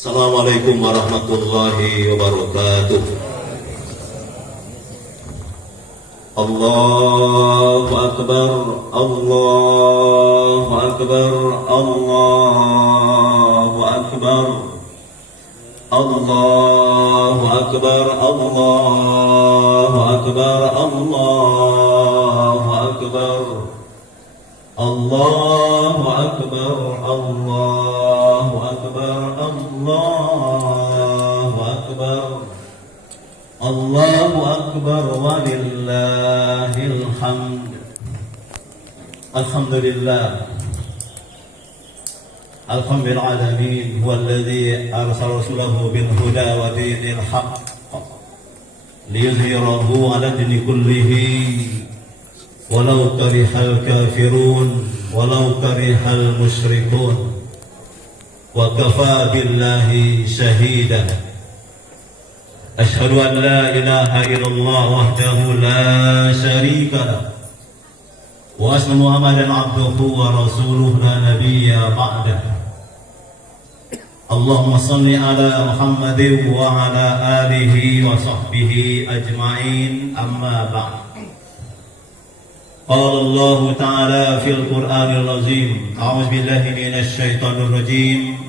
Assalamualaikum warahmatullahi wabarakatuh. Allahu Akbar, Allahu Akbar, Allahu Akbar, Allahu Akbar, Allahu Akbar, Allahu Akbar, Allahu Akbar, Allahu Akbar, Allahu Akbar, Allahu Akbar, walillahil hamd. Alhamdulillah, alhamdulil alamin, huwallazi arsala rasulahu bil huda wa dinil haqq liyuzhirahu 'ala dini kullihi walau karihal kafirun walau karihal musyrikun wa kafa billahi shahida. Asyhadu an la ilaha illallah wahdahu la syarika lah wa asna Muhammadan abduhu wa rasuluhu la nabiyya ba'dah. Allahumma salli ala Muhammadin wa ala alihi wa sahbihi ajma'in, amma ba'd. Qala Allah ta'ala fil Qur'anil azim, a'udzu billahi minasy syaithanir rajim.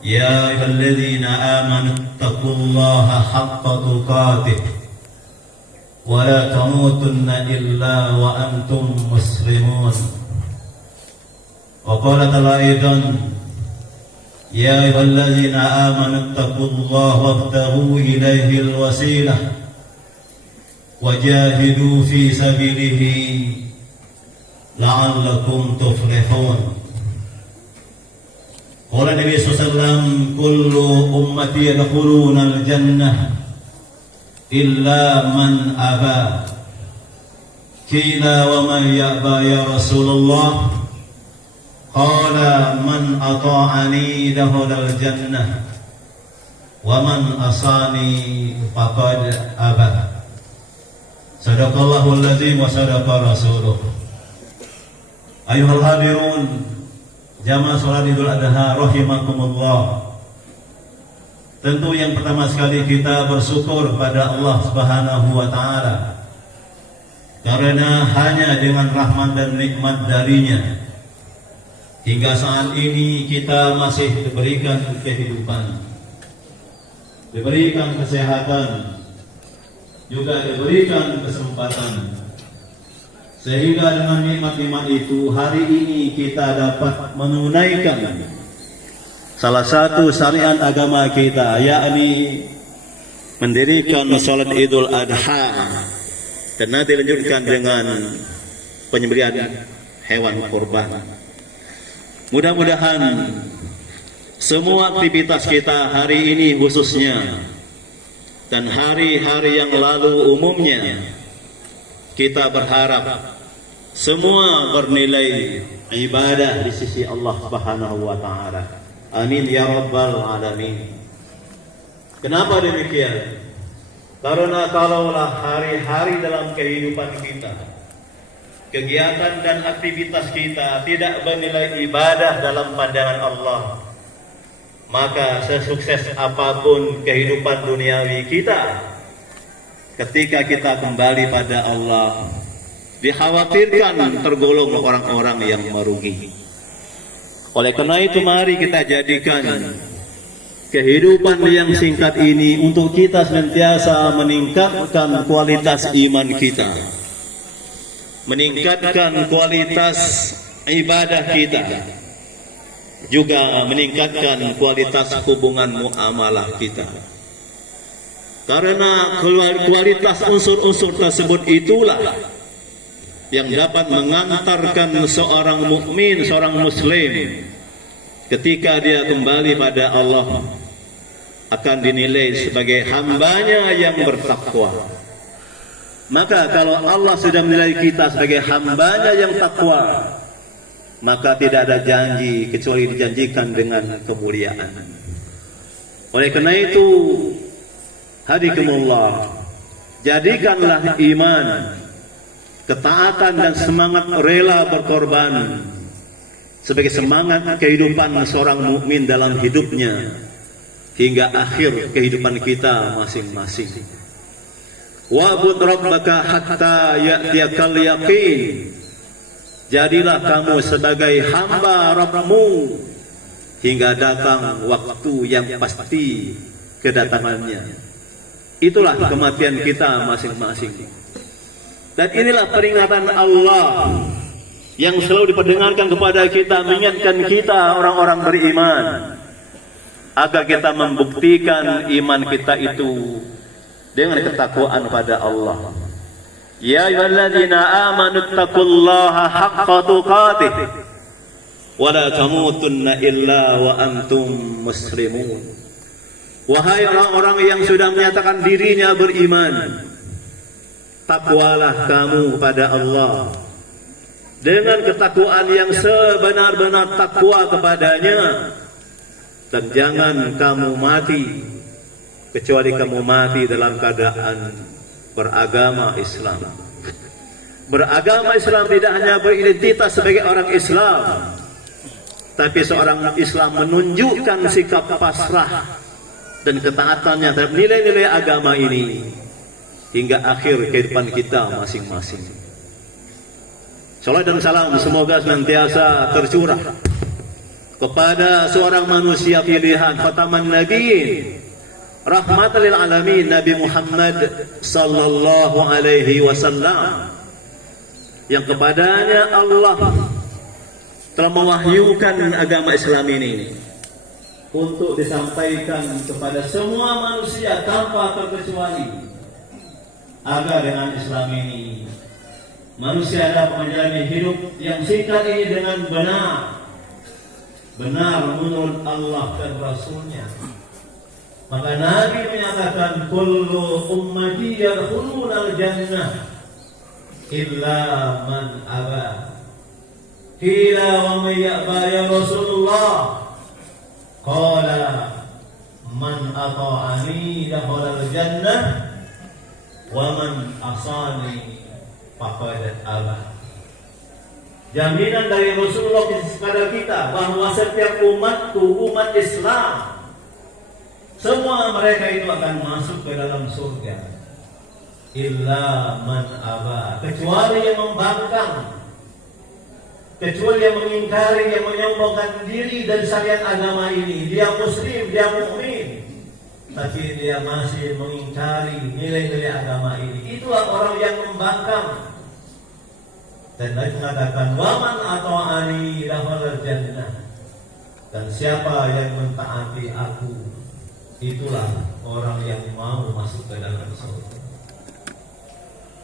Ya ayyuhalladzina amanu taqullaha haqqa tuqatih wa la tamutunna illa wa antum muslimun. Wa qala ta'ala aidan, ya ayyuhalladzina amanu taqullaha wabtaghu ilaihil wasilah wajahidu fi sabilihi la'allakum tuflihun. Qala Nabi sallallahu kullu ummati yadkhuluna al-jannah illa man aba. Qila wa man ya'ba ya Rasulullah? Qala man ata'ani dakhala al-jannah wa man asani faqad aba. Sadaqallahul azim wa sadaqa rasuluh. Ayuhal hadirun, jamaah salat Idul Adha rahimakumullah. Tentu yang pertama sekali kita bersyukur kepada Allah Subhanahu wa taala, karena hanya dengan rahmat dan nikmat darinya hingga saat ini kita masih diberikan kehidupan, diberikan kesehatan, juga diberikan kesempatan, sehingga dengan nikmat-nikmat itu hari ini kita dapat menunaikan salah satu syariat agama kita, yakni mendirikan salat Idul Adha dan nanti dilanjutkan dengan penyembelihan hewan kurban. Mudah-mudahan semua aktivitas kita hari ini khususnya dan hari-hari yang lalu umumnya, kita berharap semua bernilai ibadah di sisi Allah Subhanahu wa taala. Amin ya rabbal alamin. Kenapa demikian? Karena kalaulah hari-hari dalam kehidupan kita, kegiatan dan aktivitas kita tidak bernilai ibadah dalam pandangan Allah, maka sesukses apapun kehidupan duniawi kita, ketika kita kembali pada Allah, dikhawatirkan tergolong orang-orang yang merugi. Oleh karena itu mari kita jadikan kehidupan yang singkat ini untuk kita senantiasa meningkatkan kualitas iman kita, meningkatkan kualitas ibadah kita, juga meningkatkan kualitas hubungan muamalah kita. Karena kualitas unsur-unsur tersebut itulah yang dapat mengantarkan seorang mukmin, seorang muslim, ketika dia kembali pada Allah, akan dinilai sebagai hambanya yang bertakwa. Maka kalau Allah sudah menilai kita sebagai hambanya yang takwa, maka tidak ada janji kecuali dijanjikan dengan kemuliaan. Oleh karena itu, hadikumullah, jadikanlah iman, ketaatan dan semangat rela berkorban sebagai semangat kehidupan seorang mukmin dalam hidupnya hingga akhir kehidupan kita masing-masing. Wa'bud rabbaka hatta ya'tiyakal yaqin. Jadilah kamu sebagai hamba Rabbmu hingga datang waktu yang pasti kedatangannya. Itulah kematian kita masing-masing. Dan inilah peringatan Allah yang selalu diperdengarkan kepada kita, mengingatkan kita orang-orang beriman agar kita membuktikan iman kita itu dengan ketakwaan pada Allah. Ya ayyuhalladzina amanu taqullaha haqqa tuqatih wa la tamutunna illa wa antum muslimun. Wahai orang-orang yang sudah menyatakan dirinya beriman, takwalah kamu kepada Allah dengan ketakwaan yang sebenar-benar takwa kepadanya, dan jangan kamu mati kecuali kamu mati dalam keadaan beragama Islam. Beragama Islam tidak hanya beridentitas sebagai orang Islam, tapi seorang Islam menunjukkan sikap pasrah dan ketaatannya terhadap nilai-nilai agama ini hingga akhir kehidupan kita masing-masing. Salam dan salam semoga senantiasa tercurah kepada seorang manusia pilihan, khataman nabiyyin, rahmatan lil alamin, Nabi Muhammad sallallahu alaihi wasallam, yang kepadanya Allah telah mewahyukan agama Islam ini untuk disampaikan kepada semua manusia tanpa terkecuali, agar dengan Islam ini manusia dapat menjalani hidup yang singkat ini dengan benar menurut Allah dan Rasulnya. Maka Nabi menyatakan, kullu ummati yadkhuluna al-jannah illa man aba. Qila wa man ya'ba ya Rasulullah? Qala man ata'ani dakhala al-jannah wa man asani faqad aba. Jaminan dari Rasulullah kepada kita bahwa setiap umatku, umat Islam, semua mereka itu akan masuk ke dalam surga. Illa man aba, kecuali yang membangkang, kecuali yang mengingkari, yang menyombongkan diri dan syariat agama ini. Dia muslim, dia mukmin, tapi dia masih mengingkari nilai-nilai agama ini. Itulah orang yang membangkang. Dan Nabi mengatakan, waman ata'ani dakhala jannah, dan siapa yang mentaati aku, itulah orang yang mau masuk ke dalam surga.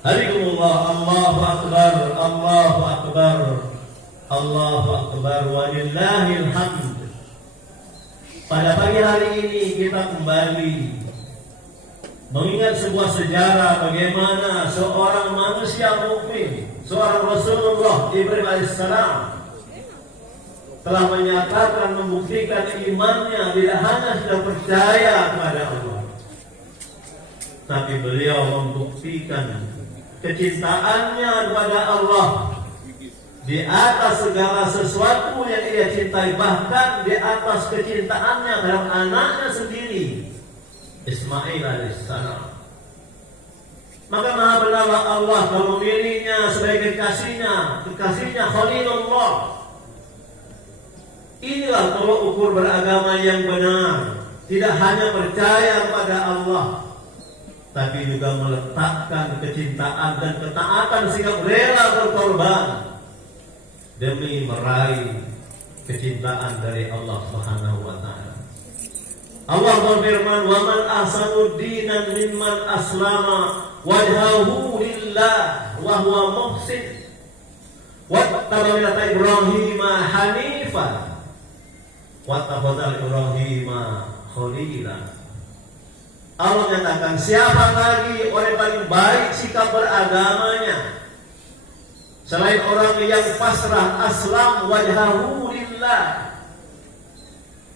Hadikumullah, Allahu akbar, Allahu akbar, Allahu akbar, walillahil hamd. Pada pagi hari ini kita kembali mengingat sebuah sejarah bagaimana seorang manusia mukmin, seorang Rasulullah Ibrahim alaihissalam, telah menyatakan, membuktikan imannya tidak hanya sudah percaya kepada Allah, tapi beliau membuktikan kecintaannya kepada Allah di atas segala sesuatu yang ia cintai, bahkan di atas kecintaannya terhadap anaknya sendiri, Ismail alaihissalam. Maka maha benarlah Allah kalau memilihnya sebagai kekasihnya Khalilullah. Inilah tolak ukur beragama yang benar. Tidak hanya percaya kepada Allah, tapi juga meletakkan kecintaan dan ketaatan, sikap rela berkorban demi meraih kecintaan dari Allah Subhanahu wa taala. Allah berfirman, "Wa man ahsanu dinan mimman aslama wajhahu lillah wa huwa muhsin wattaba millata Ibrahim hanifan wattakhadha Ibrahim khalila." Allah menyatakan, siapa lagi orang yang paling baik sikap beragamanya selain orang yang pasrah, aslam wajhahu lillah,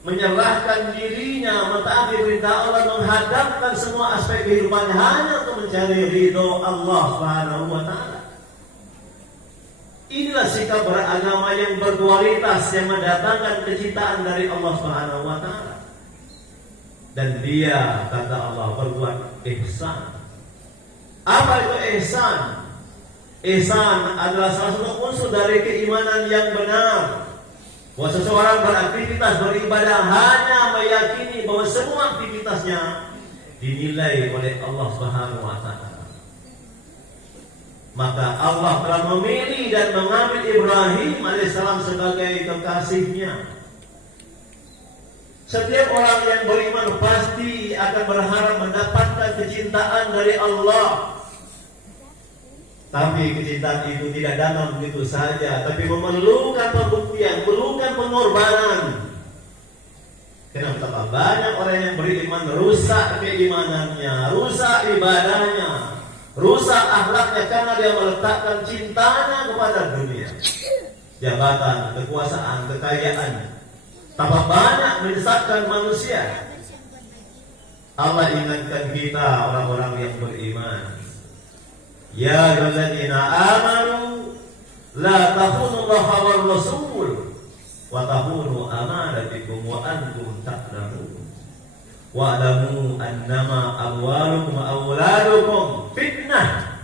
menyerahkan dirinya, mentaati perintah Allah, menghadapkan semua aspek kehidupannya hanya untuk mencari ridho Allah Subhanahu wa taala. Inilah sikap beragama yang berkualitas, yang mendatangkan kecintaan dari Allah Subhanahu wa taala. Dan dia, kata Allah, berbuat ihsan. Apa itu ihsan? Ihsan adalah salah satu unsur dari keimanan yang benar. Bahwa seseorang beraktivitas, beribadah hanya meyakini bahwa semua aktivitasnya dinilai oleh Allah Subhanahu wa taala. Maka Allah telah memilih dan mengambil Ibrahim alaihissalam sebagai kekasihnya. Setiap orang yang beriman pasti akan berharap mendapatkan kecintaan dari Allah. Tapi kecintaan itu tidak datang begitu saja, tapi memerlukan pembuktian, memerlukan pengorbanan. Karena betapa banyak orang yang beriman rusak keimanannya, rusak ibadahnya, rusak akhlaknya karena dia meletakkan cintanya kepada dunia, jabatan, kekuasaan, kekayaan. Tambah banyak menyesatkan manusia. Allah ingatkan kita orang-orang yang beriman. Ya ayyuhalladzina amanu la takhunu-Allaha war rasul wa takhunu amanatikum wa antum ta'lamun. Wa'lamu annama amwalukum wa auladukum fitnah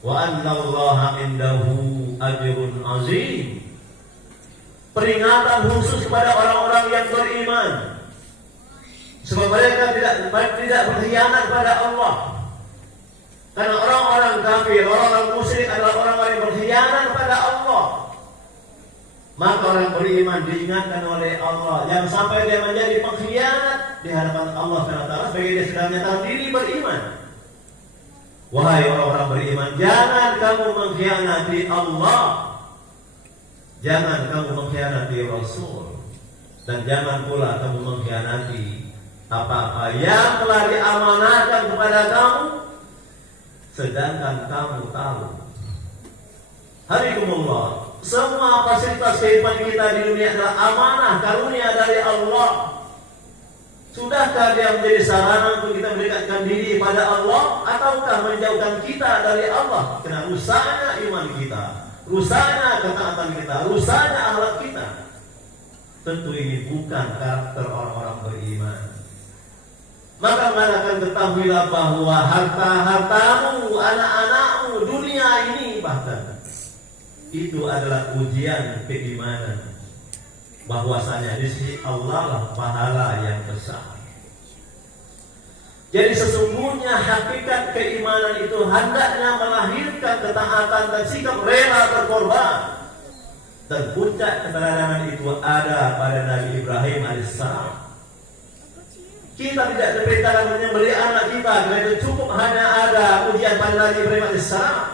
wa annallaha indahu ajrun azim. Peringatan khusus kepada orang-orang yang beriman, sebab mereka tidak berkhianat kepada Allah. Karena orang-orang kafir, orang-orang musyrik adalah orang-orang yang berkhianat kepada Allah. Maka orang beriman diingatkan oleh Allah, jangan sampai dia menjadi pengkhianat di hadapan Allah SWT sebagai dia sedang menyatakan diri beriman. Wahai orang-orang beriman, jangan kamu mengkhianati Allah, jangan kamu mengkhianati Rasul, dan jangan pula kamu mengkhianati apa-apa yang telah diamanahkan kepada kamu, sedangkan kamu tahu. Hadikumullah, semua fasilitas kehidupan kita di dunia adalah amanah, karunia dari Allah. Sudahkah dia menjadi sarana untuk kita mendekatkan diri pada Allah, ataukah menjauhkan kita dari Allah? Karena rusaknya iman kita, rusaknya ketaatan kita, rusaknya akhlak kita. Tentu ini bukan karakter orang-orang beriman. Maka mengatakan, ketahuilah bahwa harta-hartamu, anak-anakmu, dunia ini bahkan itu adalah ujian keimanan. Bahwasanya di sisi Allah lah pahala yang besar. Jadi sesungguhnya hakikat keimanan itu hendaknya melahirkan ketaatan dan sikap rela berkorban. Dan puncak keteladanan itu ada pada Nabi Ibrahim alaihissalam. Kita tidak diperintahkan menyembelih anak kita, karena itu cukup hanya ada ujian pada Nabi Ibrahim alaihissalam.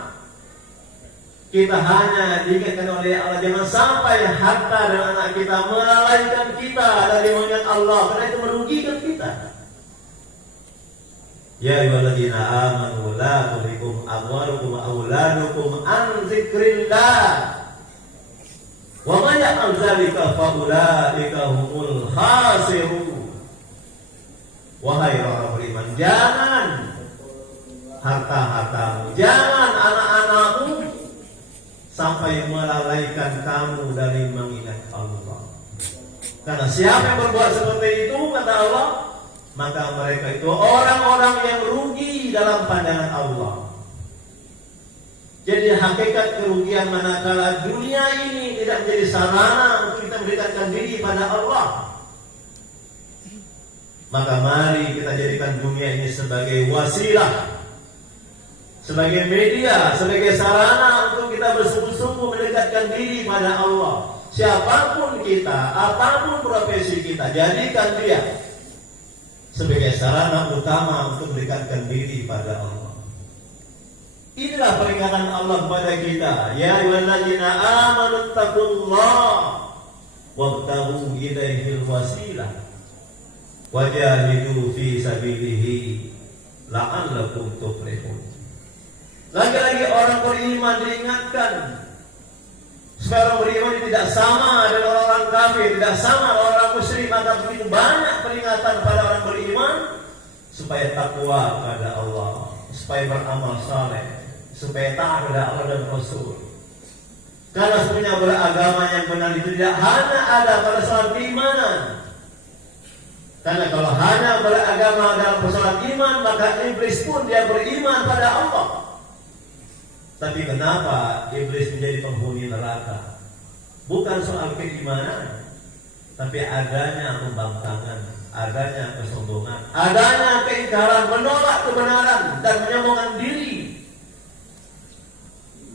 Kita hanya diingatkan oleh Allah, jangan sampai harta dan anak kita melalaikan kita dari mengingat Allah, karena itu merugikan kita. Ya ayyuhalladzina amanu la tulhikum amwalukum wa auladukum an dzikrillah wa may ya'mal dzalika fa ulaika humul khasirun. Wahai orang beriman, jangan harta-hartamu, jangan anak-anakmu sampai melalaikan kamu dari mengingat Allah. Karena siapa yang berbuat seperti itu, kata Allah, maka mereka itu orang-orang yang rugi dalam pandangan Allah. Jadi hakikat kerugian manakala dunia ini tidak menjadi sarana untuk kita mendekatkan diri pada Allah. Maka mari kita jadikan dunia ini sebagai wasilah, sebagai media, sebagai sarana untuk kita bersungguh-sungguh mendekatkan diri pada Allah. Siapapun kita, apapun profesi kita, jadikan dia sebagai sarana utama untuk mendekatkan diri pada Allah. Inilah peringatan Allah kepada kita. Ya ayyuhalladzina amanu taqullaha wabtaghu ilaihil wasilah wajahidu fi sabilihi la'allakum tuflihun. Lagi-lagi orang beriman diingatkan supaya orang beriman tidak sama dengan orang kafir, tidak sama dengan orang musyrik. Maka begitu banyak peringatan pada orang beriman supaya takwa kepada Allah, supaya beramal saleh, supaya taat kepada Allah dan Rasul. Karena sebenarnya beragama yang benar itu tidak hanya ada pada soal keimanan. Karena kalau hanya beragama dalam persoalan iman, maka iblis pun dia beriman pada Allah. Tapi kenapa iblis menjadi penghuni neraka? Bukan soal keimanan, tapi adanya pembangkangan, adanya kesombongan, adanya keingkaran, menolak kebenaran dan menyombongkan diri.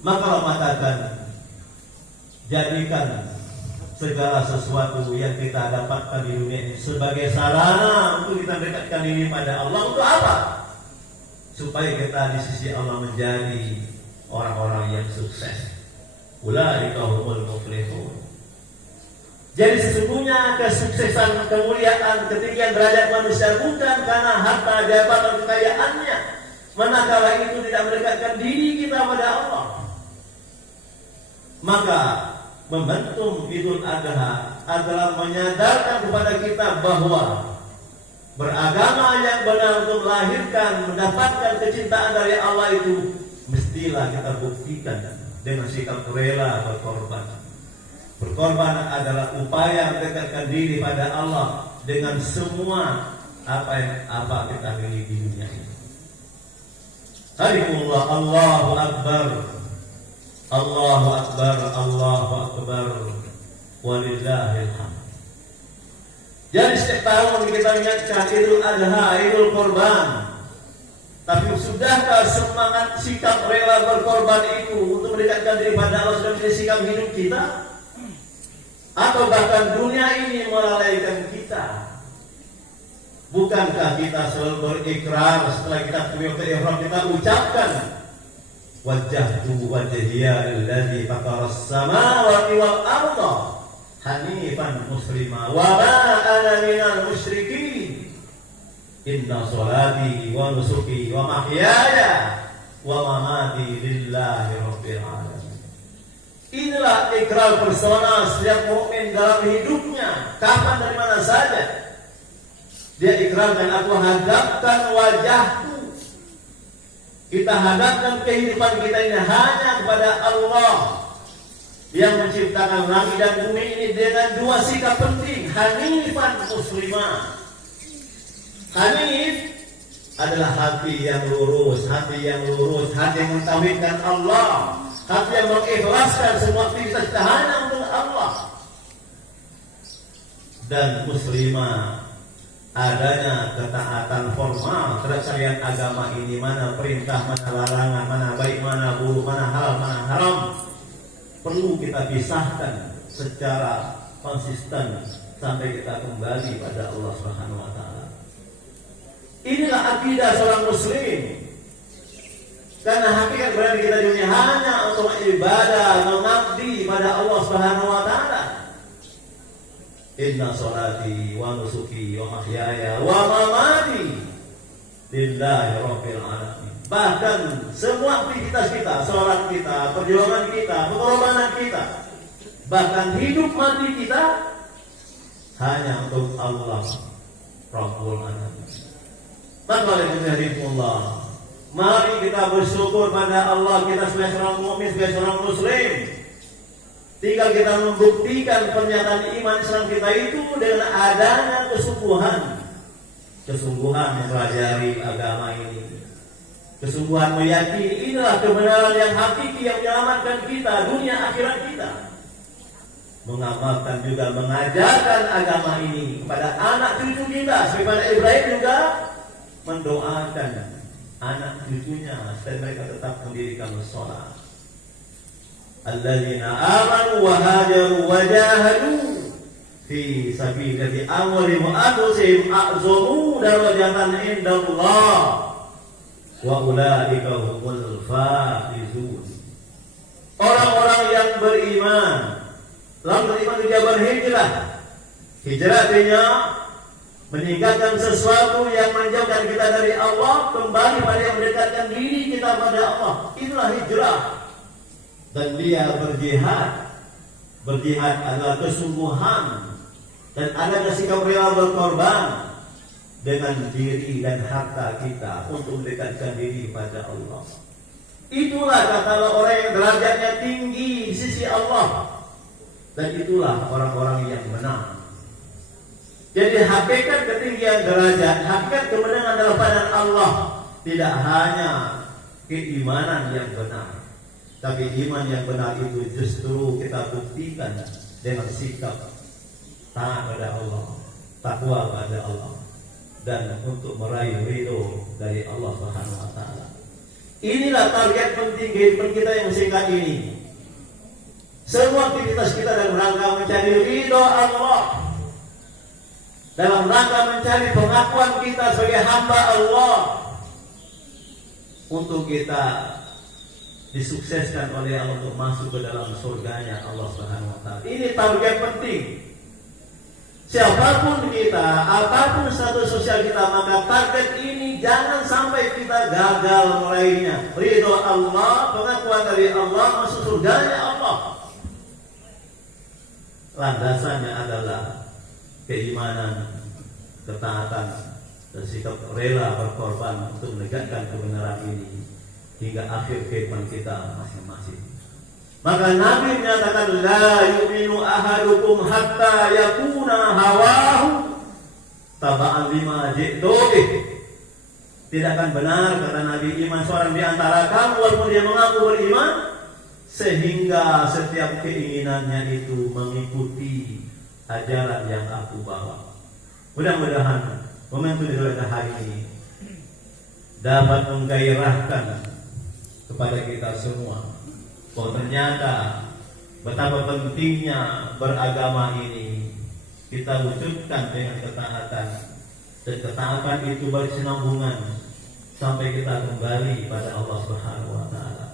Maka Allah mengatakan, jadikan segala sesuatu yang kita dapatkan di dunia ini sebagai sarana untuk kita mendekatkan diri pada Allah. Untuk apa? Supaya kita di sisi Allah menjadi orang-orang yang sukses. Ulaika humul muflihun. Jadi sesungguhnya kesuksesan, kemuliaan, ketinggian derajat manusia bukan karena harta, jabatan, kekayaannya, manakala itu tidak mendekatkan diri kita pada Allah. Maka momentum Idul Adha adalah menyadarkan kepada kita bahwa beragama yang benar untuk melahirkan, mendapatkan kecintaan dari Allah itu mestilah kita buktikan dengan sikap rela berkorban. Berkorban adalah upaya mendekatkan diri pada Allah dengan semua apa kita miliki di dunia ini. Hadikullah, Allahu Akbar, Allahu Akbar, Allahu Akbar, walillahil hamd. Jadi setiap tahun kita ingatkan Idul Adha, Idul Kurban. Tapi sudahkah semangat sikap rela berkorban itu untuk mendekatkan diri pada Allah sudah menjadi sikap hidup kita? Atau bahkan dunia ini melalaikan kita? Bukankah kita selalu berikrar setelah kita takbiratul ihram kita ucapkan wajjahtu wajhiya lillazi fataras samawati wal arda hanifan muslima wa ma ana minal musyrikin. Inna salati wa nusuki wa mahyaya wa mamati lillahi rabbil alamin. Inilah ikrar personal setiap mukmin dalam hidupnya, kapan dari mana saja. Dia ikrarkan, aku hadapkan wajahku. Kita hadapkan kehidupan kita ini hanya kepada Allah yang menciptakan langit dan bumi ini dengan dua sikap penting, hanifan muslimah. Hanif adalah hati yang lurus, hati yang mentauhidkan Allah, hati yang mengikhlaskan semua aktivitas kita hanya untuk Allah. Dan muslimah adanya ketaatan formal terhadap syariat agama ini, mana perintah, mana larangan, mana baik, mana buruk, mana halal, mana haram, perlu kita pisahkan secara konsisten sampai kita kembali pada Allah Subhanahu wa taala. Inilah akidah seorang muslim. Karena hakikat berada kita di dunia hanya untuk ibadah, mengabdi pada Allah Subhanahu wa taala. Inna salati wa nusuki wa mahyaya wa mamati lillahi rabbil alamin. Bahkan semua aktivitas kita, sholat kita, perjuangan kita, pengorbanan kita, bahkan hidup mati kita hanya untuk Allah Rabbul Alamin. Mari kita bersyukur pada Allah, kita sebagai seorang mukmin, sebagai seorang muslim. Tinggal kita membuktikan pernyataan iman Islam kita itu dengan adanya kesungguhan mempelajari agama ini, kesungguhan meyakini inilah kebenaran yang hakiki yang menyelamatkan kita dunia akhirat kita. Mengamalkan juga mengajarkan agama ini kepada anak cucu kita, sebagaimana Ibrahim juga mendoakan anak cucunya supaya mereka tetap mendirikan shalat. Alladzina amanu wa hajaru wa jahadu fi sabilillahi amwalihim wa anfusihim a'zamu darajatan indallah wa ulaika humul faizun. Orang-orang yang beriman lalu beriman juga berhijrah. Hijrah artinya meninggalkan sesuatu yang menjauhkan kita dari Allah, kembali pada yang mendekatkan diri kita pada Allah. Itulah hijrah. Dan dia berjihad. Berjihad adalah kesungguhan dan ada sikap rela berkorban dengan diri dan harta kita untuk mendekatkan diri pada Allah. Itulah kata orang yang derajatnya tinggi di sisi Allah. Dan itulah orang-orang yang benar. Jadi hakikat ketinggian derajat, hakikat kemenangan dalam pandangan Allah tidak hanya keimanan yang benar, tapi iman yang benar itu justru kita buktikan dengan sikap taat pada Allah, takwa pada Allah, dan untuk meraih ridho dari Allah Subhanahu wa taala. Inilah target penting kehidupan kita yang singkat ini. Semua aktivitas kita dalam rangka mencari ridho Allah, dalam rangka mencari pengakuan kita sebagai hamba Allah, untuk kita disukseskan oleh Allah untuk masuk ke dalam surganya Allah Subhanahu wa taala. Ini target penting. Siapapun kita, apapun status sosial kita, maka target ini jangan sampai kita gagal meraihnya. Ridho Allah, pengakuan dari Allah, masuk surganya Allah. Landasannya adalah keimanan, ketaatan, dan sikap rela berkorban untuk menegakkan kebenaran ini hingga akhir kehidupan kita masing-masing. Maka Nabi menyatakan, la yu'minu ahadukum hatta yakuna hawahu taba'an lima ji'tu bih. Tidak akan benar, kata Nabi, iman seorang di antara kamu walaupun dia mengaku beriman, sehingga setiap keinginannya itu mengikuti ajaran yang aku bawa. Mudah-mudahan momentum di hari ini dapat menggairahkan kepada kita semua bahwa ternyata betapa pentingnya beragama ini kita wujudkan dengan ketaatan, dan ketaatan itu berkesinambungan sampai kita kembali pada Allah Subhanahu wa taala.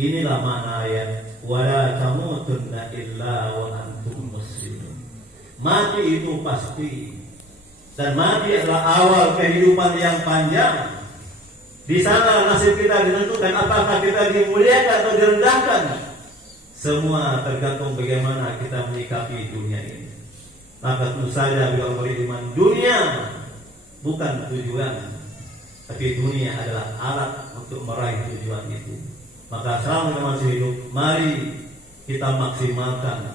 Inilah makna ayat wala tamutunna illa wa antum muslimun. Mati itu pasti, dan mati adalah awal kehidupan yang panjang. Di sana nasib kita ditentukan, apakah kita dimuliakan atau direndahkan. Semua tergantung bagaimana kita menyikapi dunia ini. Maka tentu saja bila beriman, dunia bukan tujuan, tapi dunia adalah alat untuk meraih tujuan itu. Maka selama kita masih hidup, mari kita maksimalkan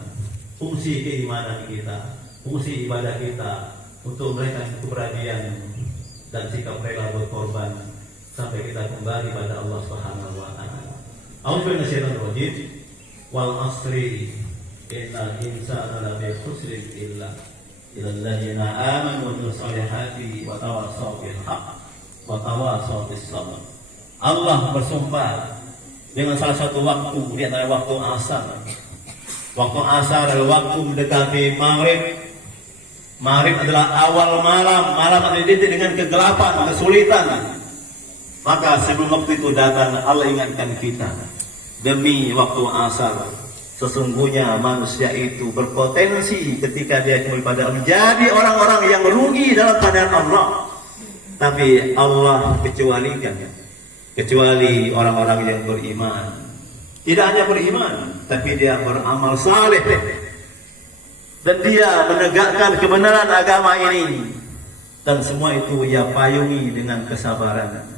fungsi keimanan kita, fungsi ibadah kita, untuk memberikan keberanian dan sikap rela berkorban sampai kita kembali pada Allah Subhanahu wa taala. A'udzu minasyaitonir rajim. Wal asri innal insana lafi khusrin illa alladziina aamanu wa amilus solihati wa tawassaw bil haqq wa tawassaw bis sabr. Allah bersumpah dengan salah satu waktu di antara waktu asar. Waktu asar adalah waktu mendekati maghrib. Maghrib adalah awal malam. Malam adalah identik dengan kegelapan, kesulitan. Maka sebelum waktu itu datang, Allah ingatkan kita, demi waktu asar, sesungguhnya manusia itu berpotensi ketika dia kembali pada Allah menjadi orang-orang yang rugi dalam pandangan Allah. Tapi Allah kecuali orang-orang yang beriman. Tidak hanya beriman, tapi dia beramal saleh, dan dia menegakkan kebenaran agama ini. Dan semua itu ia payungi dengan kesabaran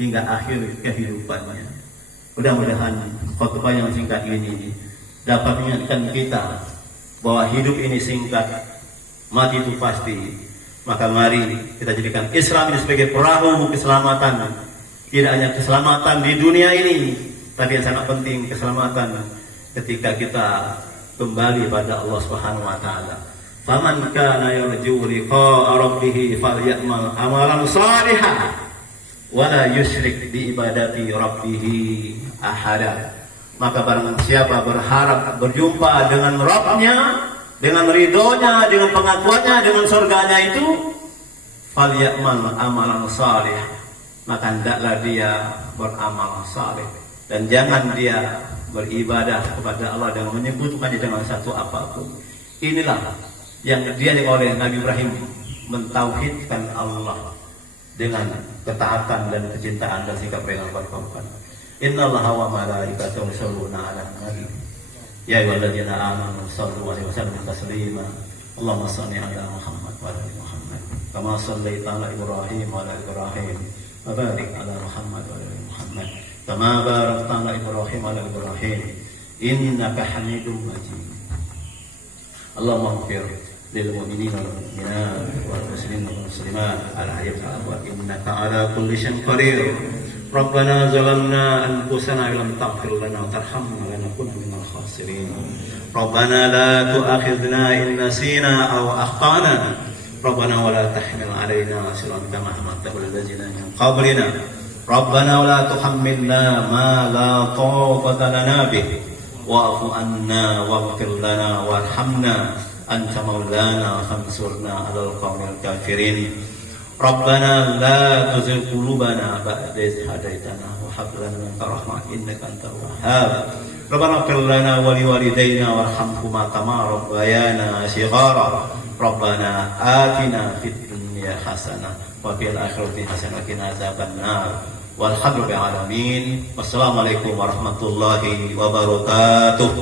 hingga akhir kehidupannya. Mudah-mudahan khutbah yang singkat ini dapat mengingatkan kita bahwa hidup ini singkat, mati itu pasti. Maka mari kita jadikan Islam ini sebagai perahu keselamatan. Tidak hanya keselamatan di dunia ini, tapi yang sangat penting keselamatan ketika kita kembali pada Allah Subhanahu wa taala. Faman kana yarju liqa'a rabbih falyamal amalan shalihan wa la yusyrik bi ibadati rabbih ahada. Maka barang siapa berharap berjumpa dengan Rabb-nya, dengan ridhonya, dengan pengakuannya, dengan surganya itu, falyamal amalan salih, maka hendaklah dia beramal saleh, dan jangan dia beribadah kepada Allah dengan menyebutkannya dengan satu apapun. Inilah yang diajari oleh Nabi Ibrahim, mentauhidkan Allah dengan ketaatan dan kecintaan dan sikap rela berkorban. Innallaha wa malaikatahu yusholluna 'alan nabi ya ayyuhalladzina amanu shallu 'alaihi wa sallimu taslima. Allahumma shalli 'ala Muhammad wa 'ala Muhammad kama shallaita 'ala Ibrahim wa 'ala Ibrahim wa barik 'ala Muhammad wa 'ala Muhammad كما باركت على إبراهيم وعلى إبراهيم إنك حميد مجيد اللهم اغفر للمؤمنين والمؤمنات والمسلمين والمسلمات الأحياء والأموات إنك على كل شيء قدير ربنا ظلمنا أنفسنا إن لم تغفر لنا وترحمنا لنكن من الخاسرين ربنا لا تؤاخذنا إن نسينا أو أخطأنا ربنا ولا تحمل علينا إصرا كما حملته على الذين من قبلنا ربنا ولا تحملنا ما لا طاقة لنا به واعف عنا واغفر لنا وارحمنا أنت مولانا فانصرنا على القوم الكافرين ربنا لا تزغ قلوبنا بعد إذ هديتنا وهب لنا منك رحمة إنك أنت الوهاب ربنا اغفر لنا ولوالدينا وارحمهما كما ربيانا صغارا ربنا آتنا في الدنيا حسنة وفي الآخرة حسنة وقنا عذاب النار والحمد لله العالمين والسلام عليكم ورحمة الله وبركاته.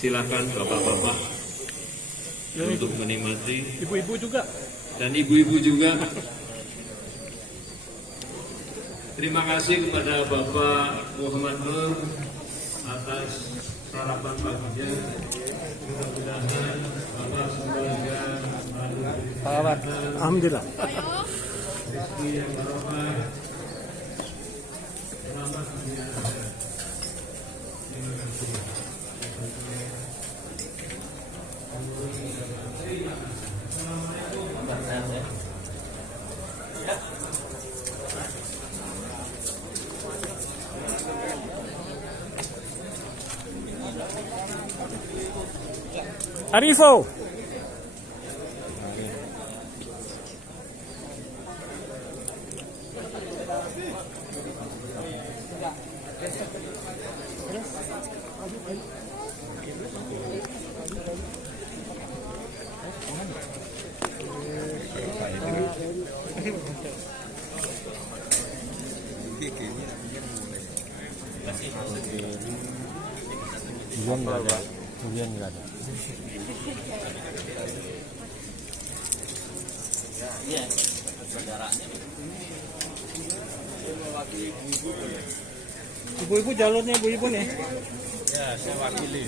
Silakan bapak-bapak untuk menikmati, ibu-ibu juga dan ibu-ibu juga. Terima kasih kepada Bapak Muhammad Nur atas sarapan paginya. Mudah-mudahan Bapak semoga alhamdulillah. rezeki yang barokah, selamat dunia. Terima kasih. Arifo. Hujan nggak ada. Iya, saudaranya. Ibu-ibu jalurnya ibu-ibu nih. Ya, saya wakili.